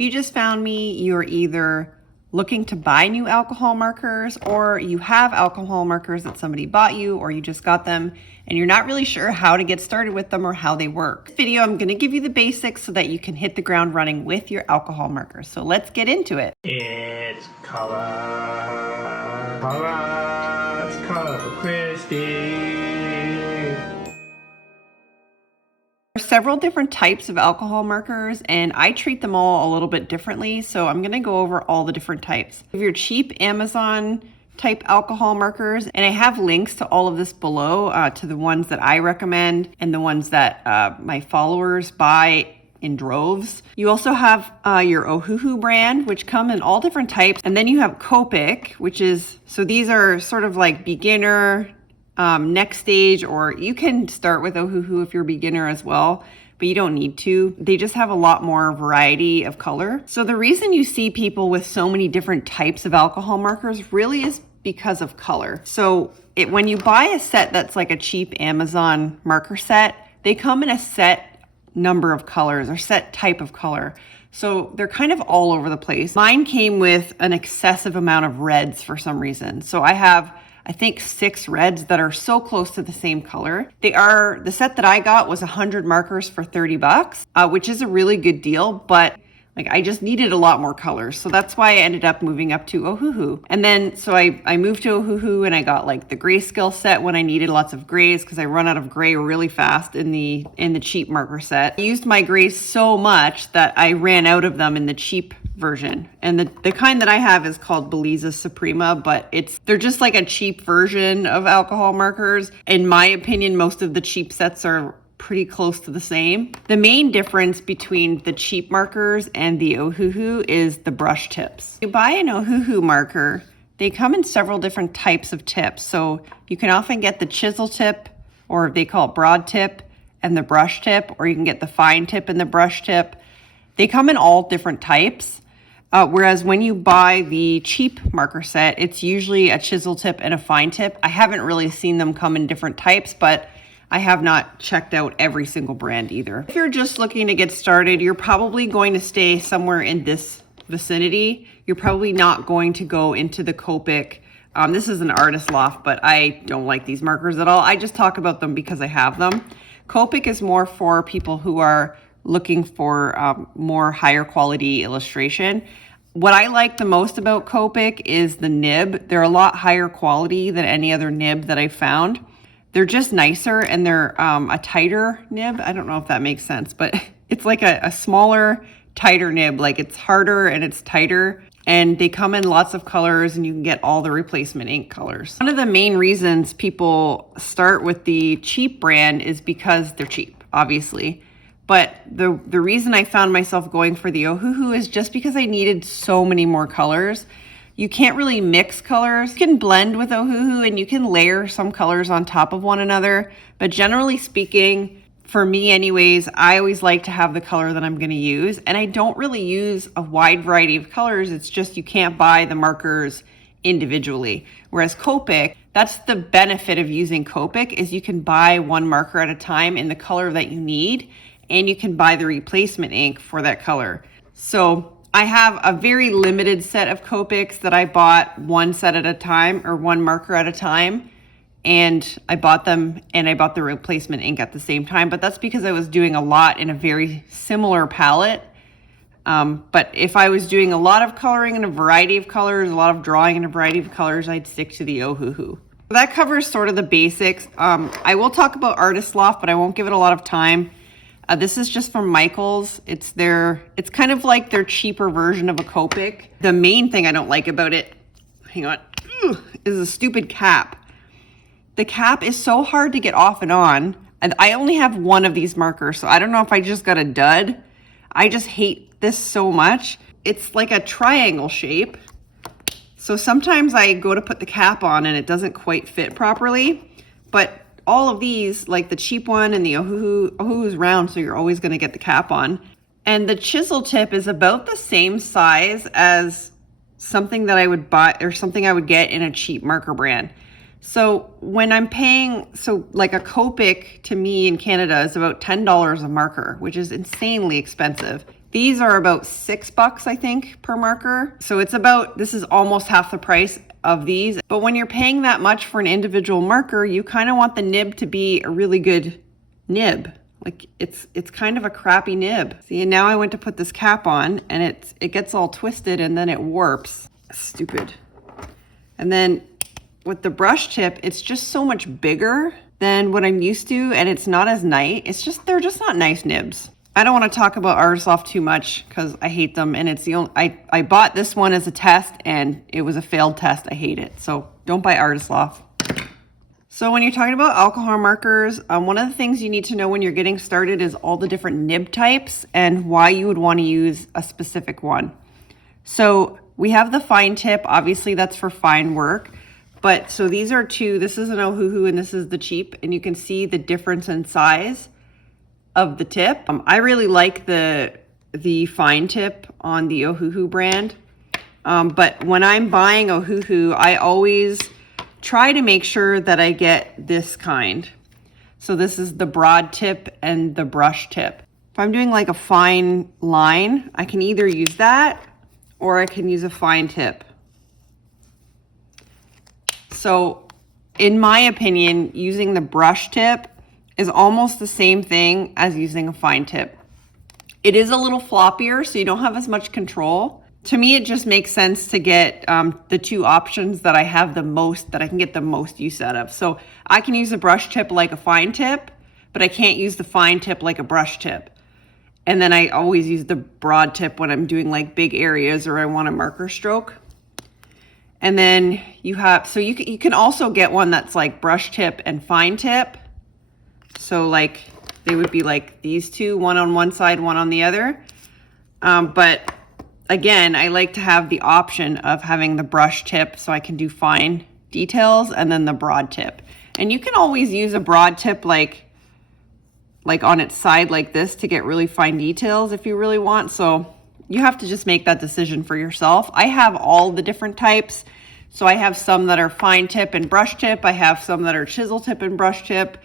You just found me, you're either looking to buy new alcohol markers, or you have alcohol markers that somebody bought you, or you just got them and you're not really sure how to get started with them or how they work. In this video, I'm gonna give you the basics so that you can hit the ground running with your alcohol markers. So let's get into it. It's color Christy. There are several different types of alcohol markers, and I treat them all a little bit differently, so I'm going to go over all the different types. You have your cheap Amazon type alcohol markers, and I have links to all of this below, to the ones that I recommend and the ones that my followers buy in droves. You also have your Ohuhu brand, which come in all different types, and then you have Copic, which is, so these are sort of like beginner, next stage, or you can start with Ohuhu if you're a beginner as well, but you don't need to. They just have a lot more variety of color. So the reason you see people with so many different types of alcohol markers really is because of color. So when you buy a set that's like a cheap Amazon marker set, they come in a set number of colors or set type of color. So they're kind of all over the place. Mine came with an excessive amount of reds for some reason. So I have, I think, 6 reds that are so close to the same color. The set that I got was 100 markers for 30 bucks, which is a really good deal, but like I just needed a lot more colors. So that's why I ended up moving up to Ohuhu. And then, so I moved to Ohuhu and I got like the grayscale set when I needed lots of grays, because I run out of gray really fast in the cheap marker set. I used my grays so much that I ran out of them in the cheap version. And the kind that I have is called Belize Suprema, but they're just like a cheap version of alcohol markers. In my opinion, most of the cheap sets are pretty close to the same. The main difference between the cheap markers and the Ohuhu is the brush tips. You buy an Ohuhu marker, they come in several different types of tips. So you can often get the chisel tip, or they call it broad tip, and the brush tip, or you can get the fine tip and the brush tip. They come in all different types. Whereas when you buy the cheap marker set, it's usually a chisel tip and a fine tip. I haven't really seen them come in different types, but I have not checked out every single brand either. If you're just looking to get started, you're probably going to stay somewhere in this vicinity. You're probably not going to go into the Copic. This is an artist loft, but I don't like these markers at all. I just talk about them because I have them. Copic is more for people who are looking for more higher quality illustration. What I like the most about Copic is the nib. They're a lot higher quality than any other nib that I've found. They're just nicer, and they're a tighter nib. I don't know if that makes sense, but it's like a smaller, tighter nib. Like it's harder and it's tighter, and they come in lots of colors, and you can get all the replacement ink colors. One of the main reasons people start with the cheap brand is because they're cheap, obviously. But the reason I found myself going for the Ohuhu is just because I needed so many more colors. You can't really mix colors. You can blend with Ohuhu and you can layer some colors on top of one another. But generally speaking, for me anyways, I always like to have the color that I'm going to use. And I don't really use a wide variety of colors. It's just you can't buy the markers individually. Whereas Copic, that's the benefit of using Copic, is you can buy one marker at a time in the color that you need. And you can buy the replacement ink for that color. So I have a very limited set of Copics that I bought one set at a time, or one marker at a time. And I bought them, and I bought the replacement ink at the same time. But that's because I was doing a lot in a very similar palette. But if I was doing a lot of coloring in a variety of colors, a lot of drawing in a variety of colors, I'd stick to the Ohuhu. That covers sort of the basics. I will talk about Artist Loft, but I won't give it a lot of time. This is just from Michaels. It's kind of like their cheaper version of a Copic. The main thing I don't like about it, hang on, is the stupid cap. The cap is so hard to get off and on. And I only have one of these markers, so I don't know if I just got a dud. I just hate this so much. It's like a triangle shape. So sometimes I go to put the cap on and it doesn't quite fit properly, but all of these, like the cheap one and the Ohuhu is round, so you're always going to get the cap on. And the chisel tip is about the same size as something that I would buy, or something I would get in a cheap marker brand. So when I'm paying, so like a Copic to me in Canada is about $10 a marker, which is insanely expensive. These are about $6, I think, per marker. So this is almost half the price of these. But when you're paying that much for an individual marker, you kind of want the nib to be a really good nib. Like it's kind of a crappy nib. See, and now I went to put this cap on and it gets all twisted and then it warps. Stupid. And then with the brush tip, it's just so much bigger than what I'm used to, and it's not as nice. They're just not nice nibs. I don't want to talk about Artisoft too much because I hate them, and it's the only, I bought this one as a test and it was a failed test. I hate it. So don't buy Artisoft. So when you're talking about alcohol markers, one of the things you need to know when you're getting started is all the different nib types and why you would want to use a specific one. So we have the fine tip, obviously that's for fine work. But so these are two, this is an Ohuhu and this is the cheap, and you can see the difference in size of the tip. I really like the fine tip on the Ohuhu brand. But when I'm buying Ohuhu, I always try to make sure that I get this kind. So this is the broad tip and the brush tip. If I'm doing like a fine line, I can either use that or I can use a fine tip. So in my opinion, using the brush tip is almost the same thing as using a fine tip. It is a little floppier, so you don't have as much control. To me, it just makes sense to get the two options that I have the most, that I can get the most use out of. So I can use a brush tip like a fine tip, but I can't use the fine tip like a brush tip. And then I always use the broad tip when I'm doing like big areas or I want a marker stroke. And then you have, so you can also get one that's like brush tip and fine tip. So like they would be like these two, one on one side, one on the other. But again, I like to have the option of having the brush tip so I can do fine details, and then the broad tip. And you can always use a broad tip like on its side like this to get really fine details if you really want. So you have to just make that decision for yourself. I have all the different types. So I have some that are fine tip and brush tip. I have some that are chisel tip and brush tip.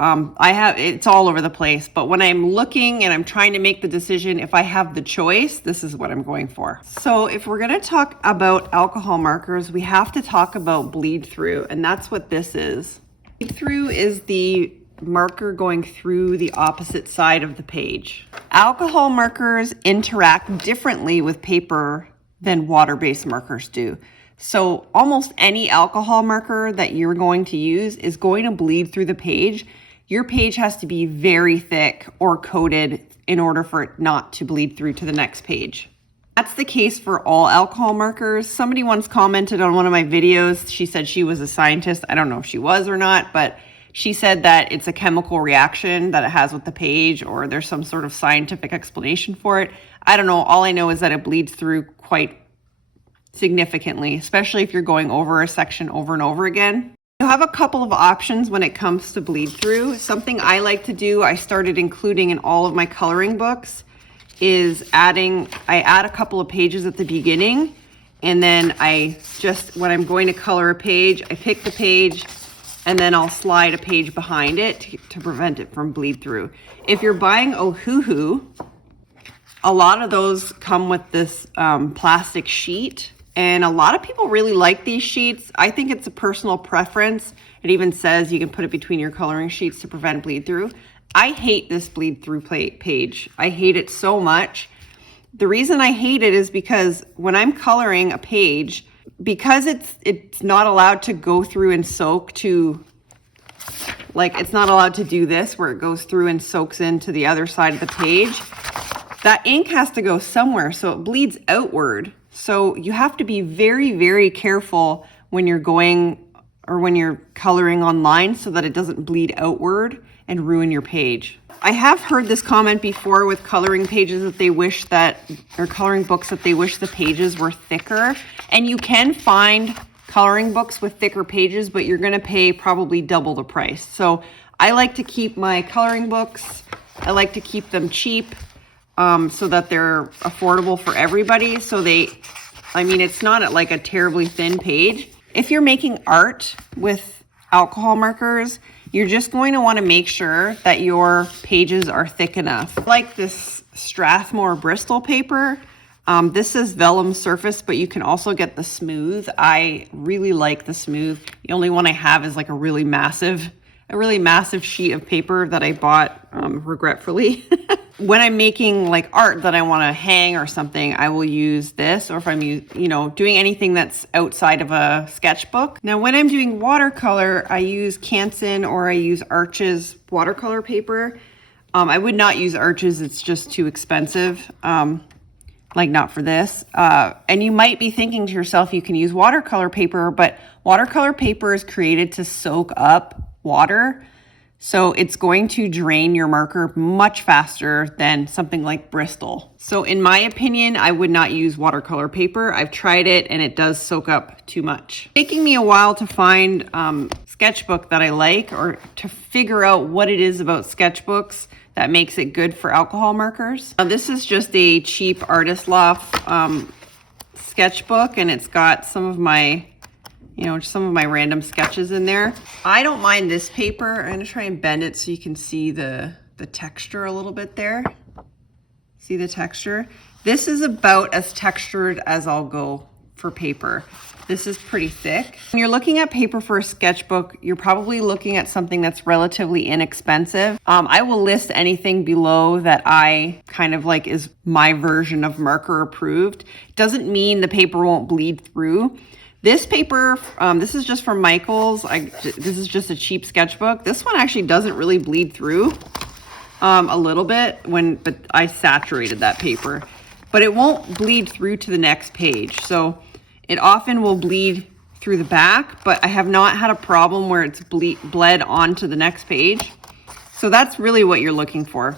It's all over the place. But when I'm looking and I'm trying to make the decision, if I have the choice, this is what I'm going for. So if we're going to talk about alcohol markers, we have to talk about bleed through, and that's what this is. Bleed through is the marker going through the opposite side of the page. Alcohol markers interact differently with paper than water-based markers do. So almost any alcohol marker that you're going to use is going to bleed through the page. Your page has to be very thick or coated in order for it not to bleed through to the next page. That's the case for all alcohol markers. Somebody once commented on one of my videos. She said she was a scientist. I don't know if she was or not, but she said that it's a chemical reaction that it has with the page, or there's some sort of scientific explanation for it. I don't know. All I know is that it bleeds through quite significantly, especially if you're going over a section over and over again. You have a couple of options when it comes to bleed through. Something I like to do, I started including in all of my coloring books, is I add a couple of pages at the beginning, and then when I'm going to color a page, I pick the page, and then I'll slide a page behind it to prevent it from bleed through. If you're buying Ohuhu, a lot of those come with this plastic sheet, and a lot of people really like these sheets. I think it's a personal preference. It even says you can put it between your coloring sheets to prevent bleed through. I hate this bleed through page. I hate it so much. The reason I hate it is because when I'm coloring a page, because it's not allowed to go through and soak to, like, it's not allowed to do this where it goes through and soaks into the other side of the page. That ink has to go somewhere, so it bleeds outward. So you have to be very, very careful when you're when you're coloring online so that it doesn't bleed outward and ruin your page. I have heard this comment before with coloring pages that they wish or coloring books that they wish the pages were thicker. And you can find coloring books with thicker pages, but you're gonna pay probably double the price. So I like to keep my coloring books, I like to keep them cheap so that they're affordable for everybody. So it's not like a terribly thin page. If you're making art with alcohol markers, You're just going to want to make sure that your pages are thick enough. Like this Strathmore Bristol paper. This is vellum surface, but you can also get the smooth. I really like the smooth. The only one I have is like a really massive sheet of paper that I bought regretfully. When I'm making like art that I want to hang or something, I will use this, or if I'm doing anything that's outside of a sketchbook. Now, when I'm doing watercolor, I use Canson or I use Arches watercolor paper. I would not use Arches, it's just too expensive. Like not for this. And you might be thinking to yourself, you can use watercolor paper, but watercolor paper is created to soak up water. So it's going to drain your marker much faster than something like Bristol. So in my opinion, I would not use watercolor paper. I've tried it and it does soak up too much. It's taking me a while to find sketchbook that I like, or to figure out what it is about sketchbooks that makes it good for alcohol markers. This is just a cheap Artist Loft sketchbook, and it's got some of my random sketches in there. I don't mind this paper. I'm gonna try and bend it so you can see the texture a little bit there. See the texture? This is about as textured as I'll go for paper. This is pretty thick. When you're looking at paper for a sketchbook, you're probably looking at something that's relatively inexpensive. I will list anything below that I kind of like is my version of marker approved. Doesn't mean the paper won't bleed through. This paper, this is just from Michaels. This is just a cheap sketchbook. This one actually doesn't really bleed through a little bit but I saturated that paper. But it won't bleed through to the next page. So it often will bleed through the back, but I have not had a problem where it's bled onto the next page. So that's really what you're looking for.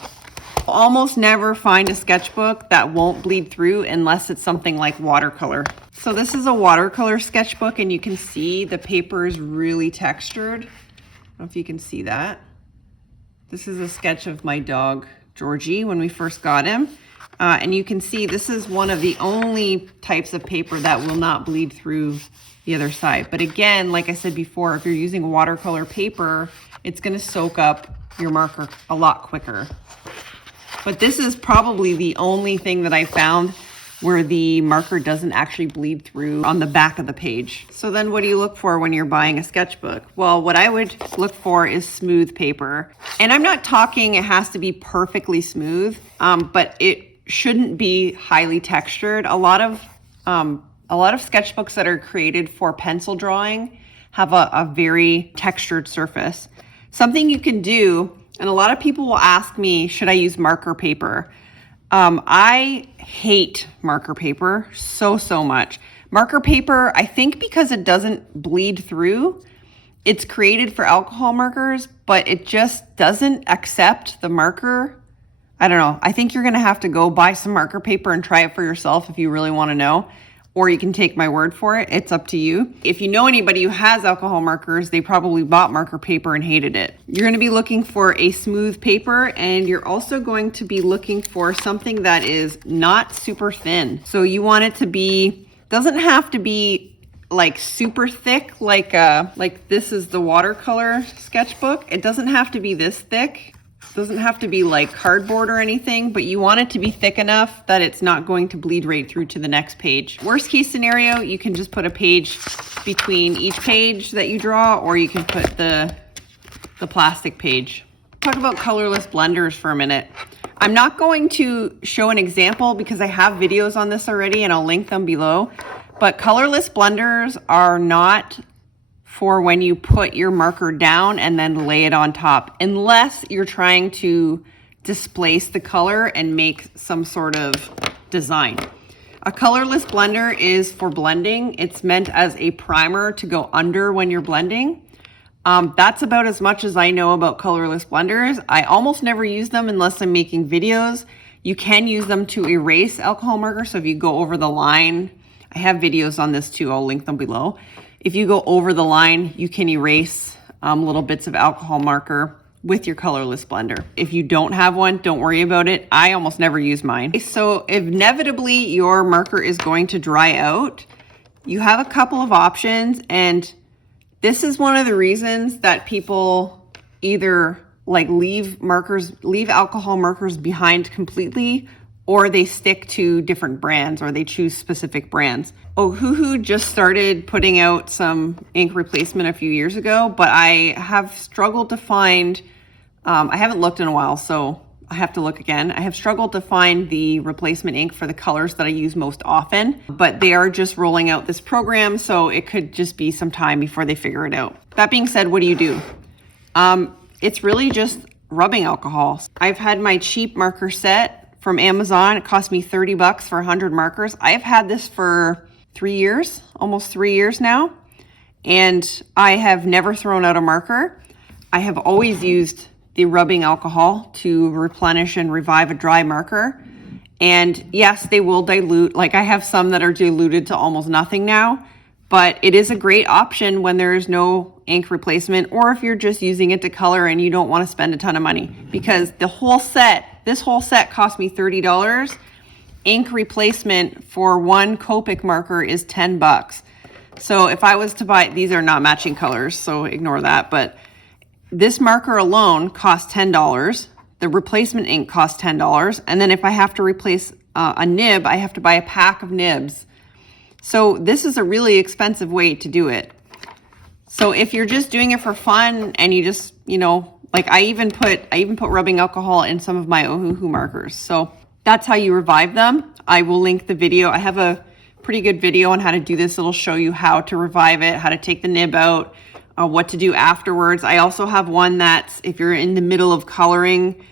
You'll almost never find a sketchbook that won't bleed through unless it's something like watercolor. So this is a watercolor sketchbook, and you can see the paper is really textured. I don't know if you can see that. This is a sketch of my dog, Georgie, when we first got him. And you can see this is one of the only types of paper that will not bleed through the other side. But again, like I said before, if you're using watercolor paper, it's going to soak up your marker a lot quicker. But this is probably the only thing that I found where the marker doesn't actually bleed through on the back of the page. So then what do you look for when you're buying a sketchbook? Well, what I would look for is smooth paper. And I'm not talking it has to be perfectly smooth, but it shouldn't be highly textured. A lot of sketchbooks that are created for pencil drawing have a very textured surface. Something you can do, and a lot of people will ask me, should I use marker paper? I hate marker paper so much. Marker paper, I think because it doesn't bleed through, it's created for alcohol markers, but it just doesn't accept the marker. I don't know. I think you're going to have to go buy some marker paper and try it for yourself if you really want to know. Or you can take my word for it. It's up to you. If you know anybody who has alcohol markers, they probably bought marker paper and hated it. You're going to be looking for a smooth paper, and you're also going to be looking for something that is not super thin. So you want it to be, doesn't have to be like super thick, like this is the watercolor sketchbook. It doesn't have to be this thick. Doesn't have to be like cardboard or anything, but you want it to be thick enough that it's not going to bleed right through to the next page. Worst case scenario, you can just put a page between each page that you draw, or you can put the plastic page. Talk about colorless blenders for a minute. I'm not going to show an example because I have videos on this already and I'll link them below, but colorless blenders are not for when you put your marker down and then lay it on top, unless you're trying to displace the color and make some sort of design. A colorless blender is for blending. It's meant as a primer to go under when you're blending. That's about as much as I know about colorless blenders. I almost never use them unless I'm making videos. You can use them to erase alcohol markers. So if you go over the line, I have videos on this too, I'll link them below. If you go over the line, you can erase little bits of alcohol marker with your colorless blender. If you don't have one, don't worry about it. I almost never use mine. So inevitably your marker is going to dry out. You have a couple of options, and this is one of the reasons that people either like leave alcohol markers behind completely, or they stick to different brands, or they choose specific brands. Ohuhu just started putting out some ink replacement a few years ago, but I have struggled to find, I haven't looked in a while, so I have to look again. I have struggled to find the replacement ink for the colors that I use most often, but they are just rolling out this program, so it could just be some time before they figure it out. That being said, what do? It's really just rubbing alcohol. I've had my cheap marker set from Amazon. It cost me 30 bucks for 100 markers. I've had this for 3 years, almost 3 years now, and I have never thrown out a marker. I have always used the rubbing alcohol to replenish and revive a dry marker. And yes, they will dilute. Like I have some that are diluted to almost nothing now, but it is a great option when there is no ink replacement, or if you're just using it to color and you don't want to spend a ton of money, because this whole set cost me $30. Ink replacement for one Copic marker is 10 bucks. So if I was to buy, these are not matching colors, so ignore that, but this marker alone costs $10. The replacement ink costs $10. And then if I have to replace a nib, I have to buy a pack of nibs. So this is a really expensive way to do it. So if you're just doing it for fun and you just, like I even put rubbing alcohol in some of my Ohuhu markers. So that's how you revive them. I will link the video. I have a pretty good video on how to do this. It'll show you how to revive it, how to take the nib out, what to do afterwards. I also have one that's if you're in the middle of coloring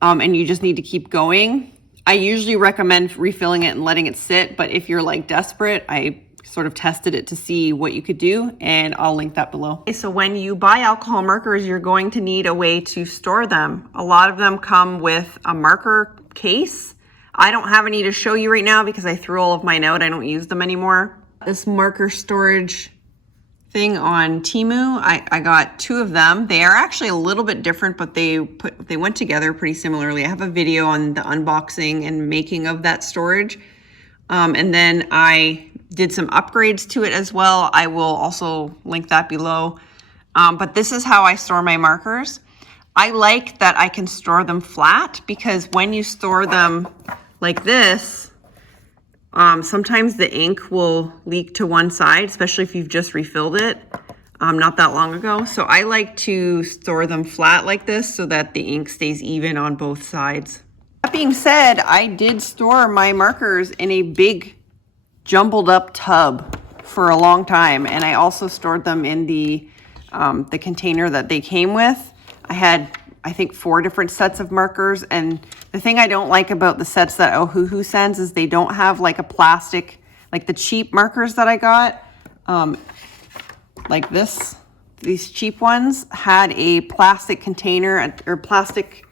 and you just need to keep going. I usually recommend refilling it and letting it sit, but if you're like desperate, I sort of tested it to see what you could do, and I'll link that below. Okay, so when you buy alcohol markers, you're going to need a way to store them. A lot of them come with a marker case. I don't have any to show you right now because I threw all of mine out. I don't use them anymore. This marker storage thing on Temu, I got 2 of them. They are actually a little bit different, but they went together pretty similarly. I have a video on the unboxing and making of that storage. And then I did some upgrades to it as well. I will also link that below. But this is how I store my markers. I like that I can store them flat, because when you store them like this, sometimes the ink will leak to one side, especially if you've just refilled it not that long ago. So I like to store them flat like this so that the ink stays even on both sides. That being said, I did store my markers in a big jumbled up tub for a long time, and I also stored them in the container that they came with. I had, I think, 4 different sets of markers, and the thing I don't like about the sets that Ohuhu sends is they don't have like a plastic, like the cheap markers that I got, like this, these cheap ones had a plastic container or plastic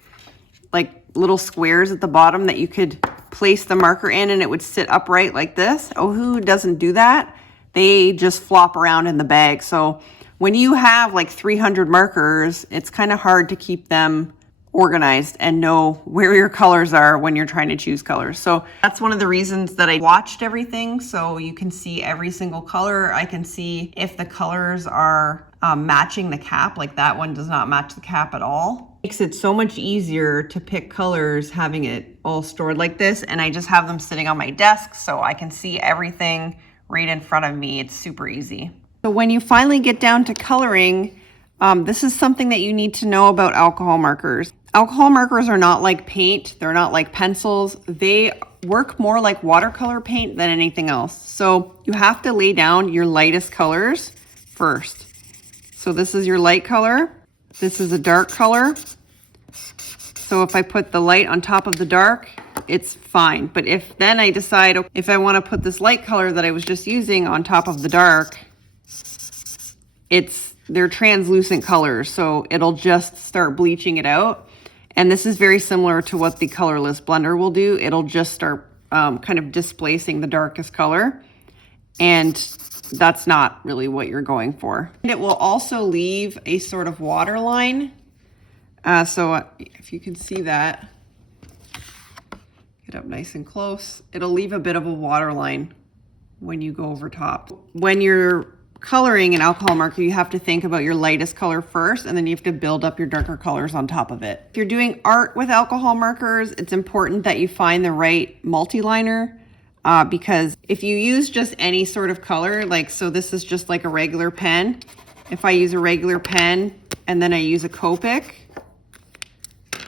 like little squares at the bottom that you could place the marker in and it would sit upright like this. Ohuhu doesn't do that. They just flop around in the bag. So when you have like 300 markers, it's kind of hard to keep them organized and know where your colors are when you're trying to choose colors. So that's one of the reasons that I watched everything, so you can see every single color. I can see if the colors are matching the cap, like that one does not match the cap at all. It makes it so much easier to pick colors having it all stored like this, and I just have them sitting on my desk so I can see everything right in front of me. It's super easy. So when you finally get down to coloring, this is something that you need to know about alcohol markers. Alcohol markers are not like paint. They're not like pencils. They work more like watercolor paint than anything else. So you have to lay down your lightest colors first. So this is your light color. This is a dark color. So if I put the light on top of the dark, it's fine. But if then I decide if I want to put this light color that I was just using on top of the dark, they're translucent colors, so it'll just start bleaching it out. And this is very similar to what the Colorless Blender will do. It'll just start kind of displacing the darkest color, and that's not really what you're going for. And it will also leave a sort of water line. So if you can see that, get up nice and close, it'll leave a bit of a water line when you go over top. When you're coloring an alcohol marker, you have to think about your lightest color first, and then you have to build up your darker colors on top of it. If you're doing art with alcohol markers, it's important that you find the right multiliner, because if you use just any sort of color, like, so this is just like a regular pen. If I use a regular pen and then I use a Copic,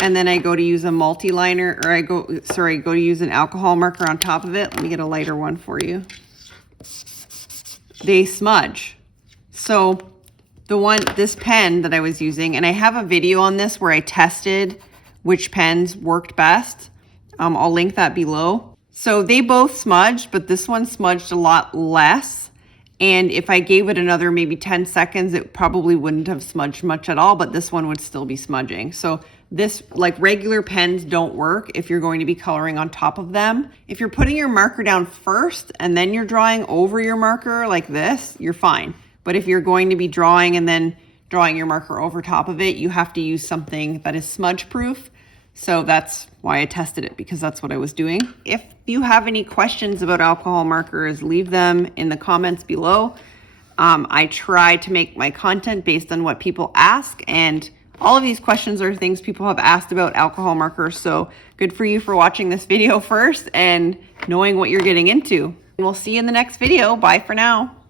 and then I go to use a multiliner, or I go to use an alcohol marker on top of it. Let me get a lighter one for you. They smudge. So this pen that I was using, and I have a video on this where I tested which pens worked best. I'll link that below. So they both smudged, but this one smudged a lot less. And if I gave it another maybe 10 seconds, it probably wouldn't have smudged much at all, but this one would still be smudging. So this, like, regular pens don't work if you're going to be coloring on top of them. If you're putting your marker down first and then you're drawing over your marker like this, you're fine. But if you're going to be drawing and then drawing your marker over top of it, you have to use something that is smudge proof. So that's why I tested it, because that's what I was doing. If you have any questions about alcohol markers, leave them in the comments below. I try to make my content based on what people ask, and all of these questions are things people have asked about alcohol markers. So good for you for watching this video first and knowing what you're getting into. We'll see you in the next video. Bye for now.